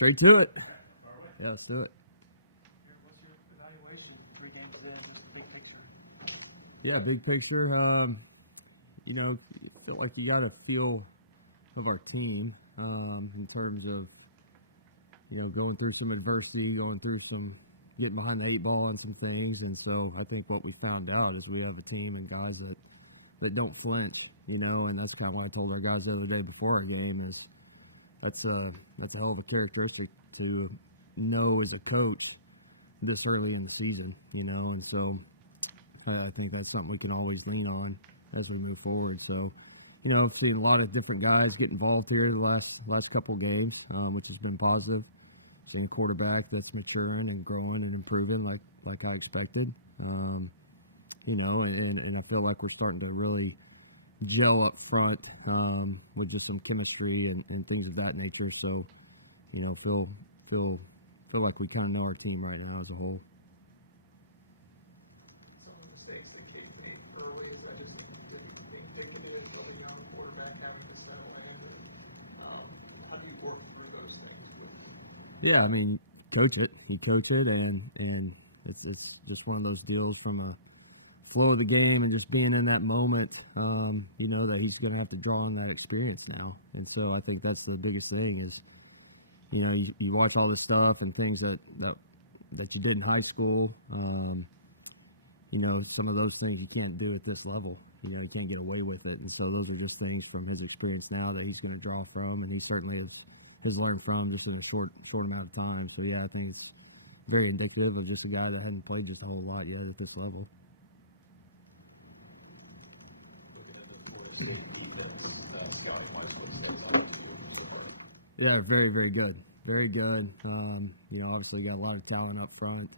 Straight to it. Yeah, let's do it. What's your evaluation of 3 games in, just the big picture? Yeah, big picture. Feel like you got a feel of our team in terms of, going through some adversity, getting behind the 8 ball on some things. And so I think what we found out is we have a team and guys that don't flinch, and that's kind of what I told our guys the other day before our game is that's a hell of a characteristic to know as a coach this early in the season, and so I think that's something we can always lean on as we move forward. So, I've seen a lot of different guys get involved here the last couple of games, which has been positive. Seen a quarterback that's maturing and growing and improving like I expected, and I feel like we're starting to really gel up front with just some chemistry and things of that nature. So, feel like we kind of know our team right now as a whole. Some of the mistakes that Cade made early, I just think it is of a young quarterback having to settle in. How do you work through those things? Yeah, I mean, you coach it, and it's just one of those deals from a flow of the game and just being in that moment, that he's going to have to draw on that experience now. And so I think that's the biggest thing is, you watch all this stuff and things that you did in high school, some of those things you can't do at this level. You can't get away with it. And so those are just things from his experience now that he's going to draw from, and he certainly has learned from just in a short amount of time. So, yeah, I think it's very indicative of just a guy that hadn't played just a whole lot yet at this level. Yeah, very, very good. Very good. Obviously got a lot of talent up front,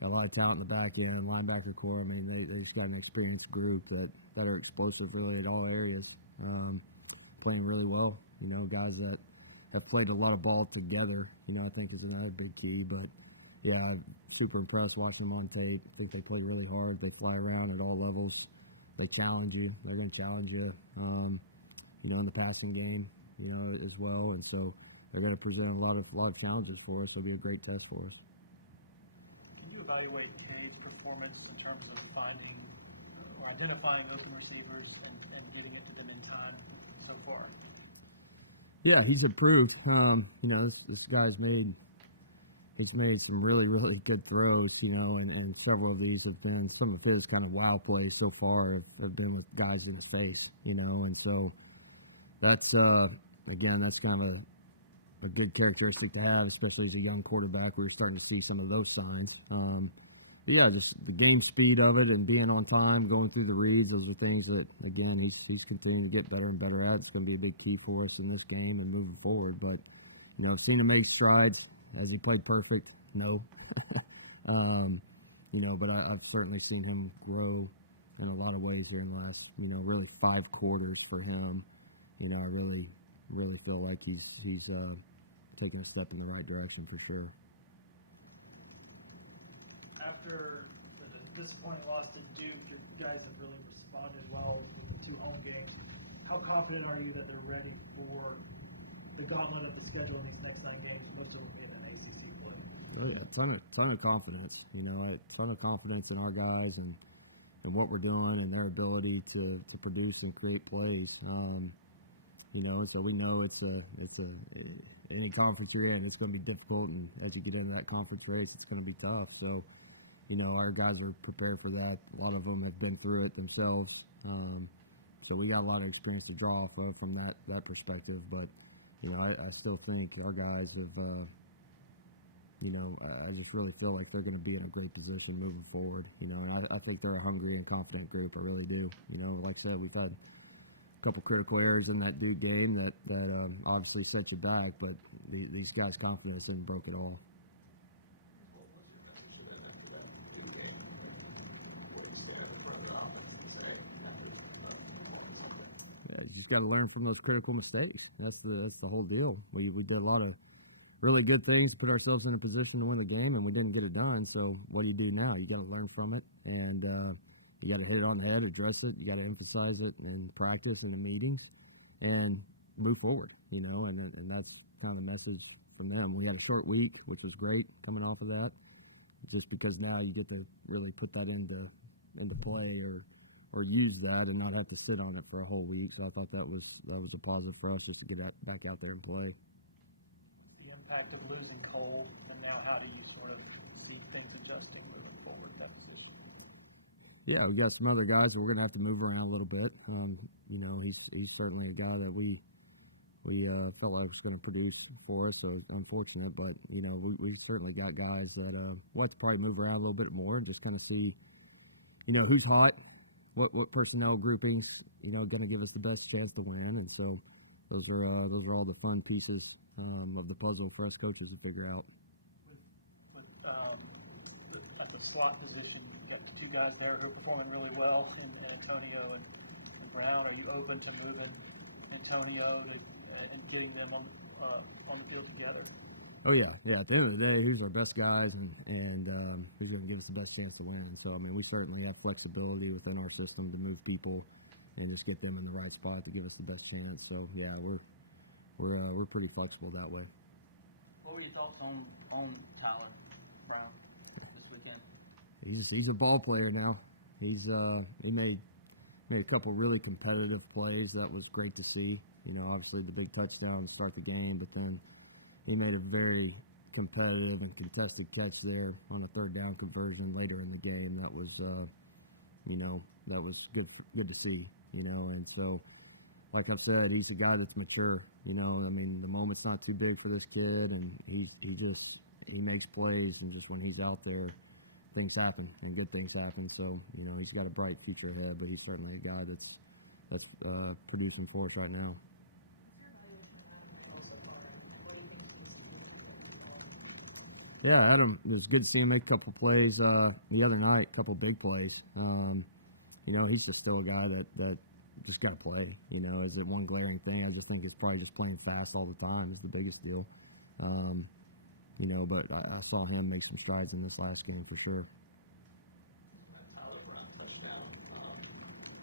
got a lot of talent in the back end, linebacker core. I mean, they just got an experienced group that are explosive really at all areas, playing really well. Guys that have played a lot of ball together, I think is another big key. But, yeah, I'm super impressed watching them on tape. I think they play really hard. They fly around at all levels. They challenge you. They're going to challenge you, in the passing game, as well. And so they're going to present a lot of challenges for us. It'll be a great test for us. Can you evaluate Cade's performance in terms of finding or identifying open receivers and getting it to them in time so far? Yeah, he's improved. This guy's made some really, really good throws, and several of these have been some of his kind of wow plays so far have been with guys in his face, and so that's that's kind of a good characteristic to have, especially as a young quarterback. We're starting to see some of those signs. Just the game speed of it and being on time, going through the reads, those are things that, again, he's continuing to get better and better at. It's going to be a big key for us in this game and moving forward. But, I've seen him make strides. Has he played perfect? No. But I've certainly seen him grow in a lot of ways here in the last, really 5 quarters for him. I really, really feel like he's taking a step in the right direction for sure. After the disappointing loss to Duke, your guys have really responded well with the 2 home games. How confident are you that they're ready for the gauntlet of the schedule in these next 9 games, most of them being an ACC play? Oh, yeah, ton of confidence. A ton of confidence in our guys and what we're doing and their ability to produce and create plays. So we know it's any conference you're in, it's going to be difficult, and as you get into that conference race, it's going to be tough. So, our guys are prepared for that. A lot of them have been through it themselves. So we got a lot of experience to draw from that perspective. But, I still think our guys have, I just really feel like they're going to be in a great position moving forward. And I think they're a hungry and confident group. I really do. Like I said, we've had a couple critical errors in that Duke game that obviously set you back, but these guys' confidence isn't broke at all. You just got to learn from those critical mistakes. That's the whole deal. We did a lot of really good things, put ourselves in a position to win the game, and we didn't get it done. So what do you do now? You got to learn from it, and you got to hit it on the head, address it. You got to emphasize it in practice and in meetings, and move forward. And that's kind of the message from them. We had a short week, which was great coming off of that, just because now you get to really put that into play or use that and not have to sit on it for a whole week. So I thought that was a positive for us just to get back out there and play. The impact of losing Cole, and now how do you sort of see things adjusting moving forward in that position? Yeah, we got some other guys that we're going to have to move around a little bit. You know, he's certainly a guy that we felt like was going to produce for us, so it's unfortunate. But, you know, we certainly got guys that we'll have to probably move around a little bit more and just kind of see, you know, who's hot, what personnel groupings, you know, going to give us the best chance to win. And so those are all the fun pieces of the puzzle for us coaches to figure out. At the slot position, you got the two guys there who are performing really well, in Antonio and Brown. Are you open to moving Antonio and getting them on the field together? Oh, yeah. At the end of the day, he's our best guys, and he's going to give us the best chance to win. So, I mean, we certainly have flexibility within our system to move people and just get them in the right spot to give us the best chance. So, yeah, we're pretty flexible that way. What were your thoughts on Tyler Brown this weekend? He's a ball player now. He made a couple really competitive plays. That was great to see. You know, obviously the big touchdown to start the game, but then he made a very competitive and contested catch there on a third down conversion later in the game. That was, you know, that was good to see. You know, and so, like I've said, he's a guy that's mature. You know, I mean, the moment's not too big for this kid, and he makes plays, and just when he's out there, things happen and good things happen. So, you know, he's got a bright future ahead, but he's certainly a guy that's producing for us right now. Yeah, Adam, it was good to see him make a couple plays the other night, a couple big plays. You know, he's just still a guy that just got to play. You know, is it one glaring thing? I just think it's probably just playing fast all the time is the biggest deal. You know, but I saw him make some strides in this last game for sure. Tyler Brown touchdown.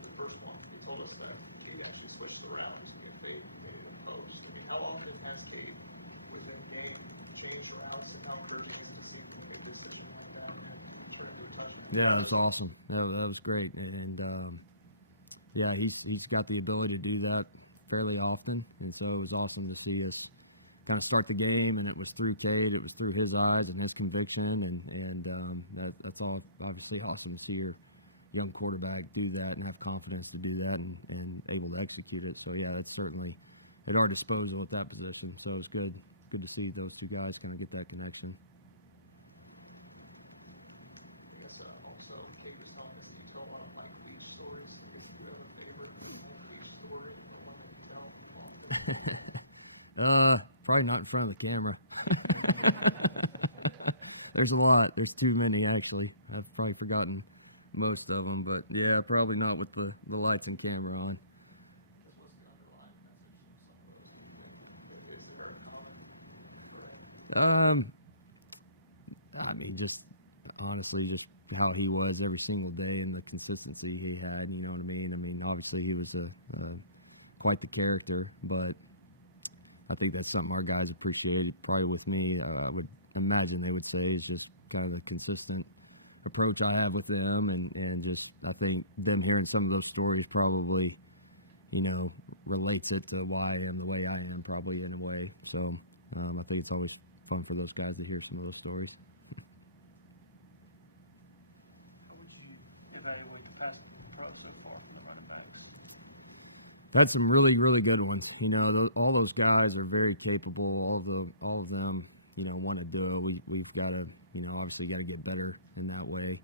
The first one, he told us that he actually switched around and played in post. I mean, how often has Cade within the game changed routes, and how encouraging is it to see him make a decision like that and turn into a touchdown? Yeah, that's awesome. That was great, and yeah, he's got the ability to do that fairly often, and so it was awesome to see us kind of start the game, and it was through Cade, it was through his eyes and his conviction, and that's all obviously awesome to see your young quarterback do that and have confidence to do that and able to execute it. So yeah, it's certainly at our disposal at that position. So it's good to see those two guys kind of get that connection. I guess also Cade was telling us that you tell a lot of Mike Leach stories. I guess do you have a favorite Mike Leach story or one that you tell often? Probably not in front of the camera. There's a lot. There's too many, actually. I've probably forgotten most of them, but yeah, probably not with the lights and camera on. I mean, just honestly, just how he was every single day and the consistency he had. You know what I mean? I mean, obviously he was quite the character, but I think that's something our guys appreciate. Probably with me, I would imagine they would say is just kind of the consistent approach I have with them, and just I think them hearing some of those stories probably, you know, relates it to why I am the way I am, probably in a way. So I think it's always fun for those guys to hear some of those stories. How would you evaluate the past so far from the running backs? Had some really, really good ones. You know, all those guys are very capable. All of them, you know, want to do it. We've got to, you know, obviously got to get better in that way.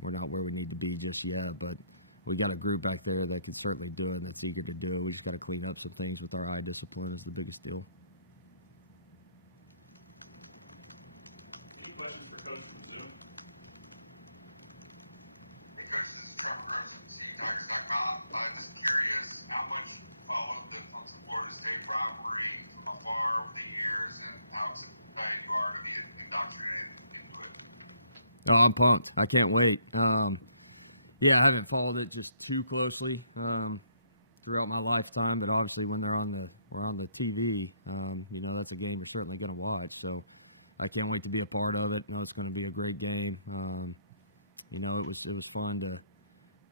We're not where we need to be just yet, but we got a group back there that can certainly do it and that's eager to do it. We just got to clean up some things with our eye discipline is the biggest deal. Any questions for Coach from Zoom? Hey, Coach, this is Trevor Gross from CTimes.com. I was curious how much you followed the Clemson Florida State rivalry from afar over the years and how excited you are to be indoctrinated into it. Oh, I'm pumped. I can't wait. Yeah, I haven't followed it just too closely. throughout my lifetime, but obviously when we're on the TV, that's a game we're certainly going to watch. So I can't wait to be a part of it. I know it's going to be a great game. It was fun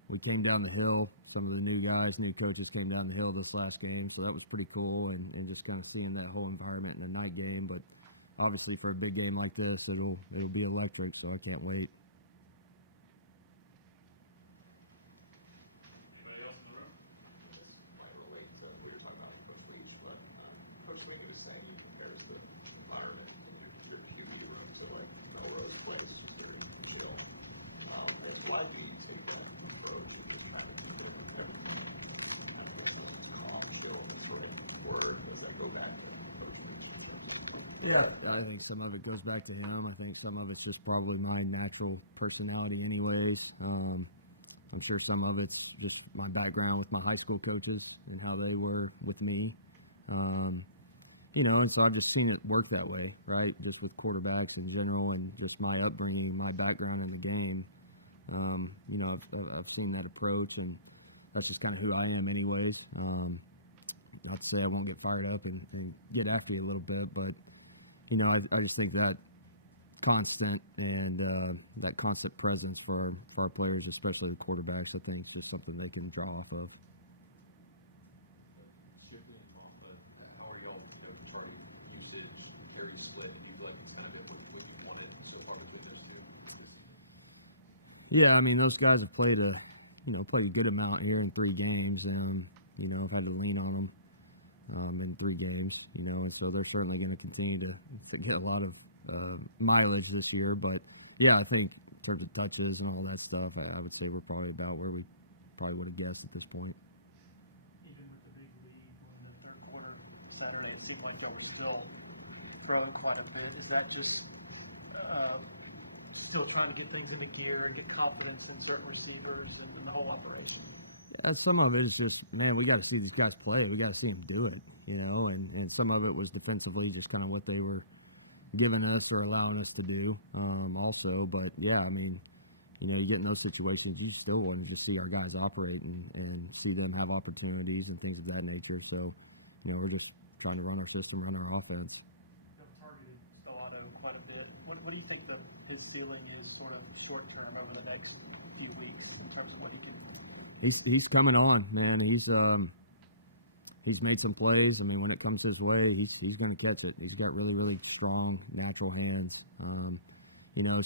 we came down the hill. Some of the new coaches came down the hill this last game, so that was pretty cool, and just kind of seeing that whole environment in a night game. But obviously for a big game like this, it'll be electric, so I can't wait. Anybody else in the room? Might relate to what we were talking about with Coach Leach, but Coach Swinney was saying there's the environment that you do, so like Melrose Place was very chill. There's why you take the approach of just having to do everything. I guess like calm, chill, that's the right word. Does that go back to Coach Leach? Yeah, I think some of it goes back to him. I think some of it's just probably my natural personality anyways. I'm sure some of it's just my background with my high school coaches and how they were with me. And so I've just seen it work that way, right, just with quarterbacks in general and just my upbringing, my background in the game. I've seen that approach, and that's just kind of who I am anyways. Not to say I won't get fired up and get after you a little bit, but I just think that constant and that constant presence for our players, especially the quarterbacks, I think it's just something they can draw off of. Shipley and Mafah, how are y'all part of the series? Very sweat, like it's kind of different what you wanted, so probably good things. Yeah, I mean those guys have played a good amount here in 3 games, and I've had to lean on them in 3 games, and so they're certainly going to continue to get a lot of mileage this year. But yeah, I think in terms of touches and all that stuff, I would say we're probably about where we probably would have guessed at this point. Even with the big lead in the third quarter Saturday, it seemed like y'all were still throwing quite a bit. Is that just still trying to get things into gear and get confidence in certain receivers and the whole operation? Yeah, some of it is just, man, we got to see these guys play. We got to see them do it, and some of it was defensively, just kind of what they were giving us or allowing us to do also. But, yeah, I mean, you get in those situations, you still want to just see our guys operate and see them have opportunities and things of that nature. So, we're just trying to run our system, run our offense. You've targeted Stellato quite a bit. What do you think his ceiling is sort of short term over the next few weeks in terms of what he can do? He's coming on, man. He's made some plays. I mean, when it comes his way, he's going to catch it. He's got really, really strong natural hands.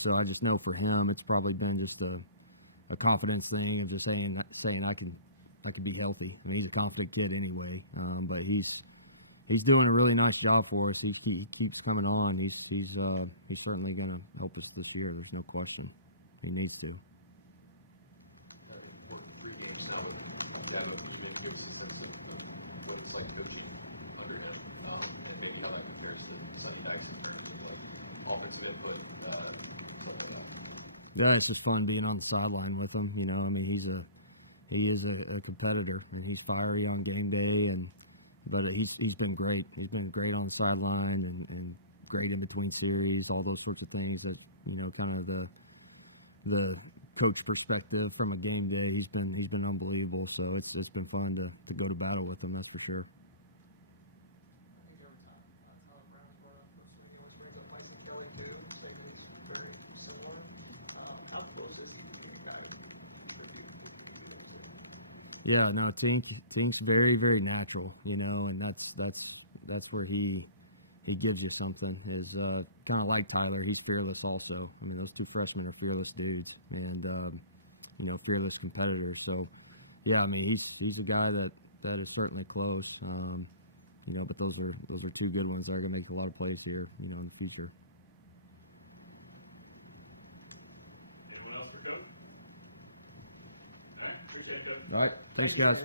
So I just know for him, it's probably been just a confidence thing and just saying I can be healthy. I mean, he's a confident kid anyway, but he's doing a really nice job for us. He keeps coming on. He's certainly going to help us this year. There's no question. He needs to. Yeah, it's just fun being on the sideline with him. I mean, he is a competitor, and he's fiery on game day, but he's been great. He's been great on the sideline and great in between series, all those sorts of things that kind of the coach perspective from a game day. He's been unbelievable. So it's been fun to go to battle with him. That's for sure. Yeah, no, Tink's very, very natural, and that's where he gives you something. Is kind of like Tyler. He's fearless also. I mean, those 2 freshmen are fearless dudes, and fearless competitors. So, yeah, I mean, he's a guy that is certainly close. But those are 2 good ones that are gonna make a lot of plays here, in the future. Anyone else for Coach? All right, appreciate it, Coach. All right, thanks, guys.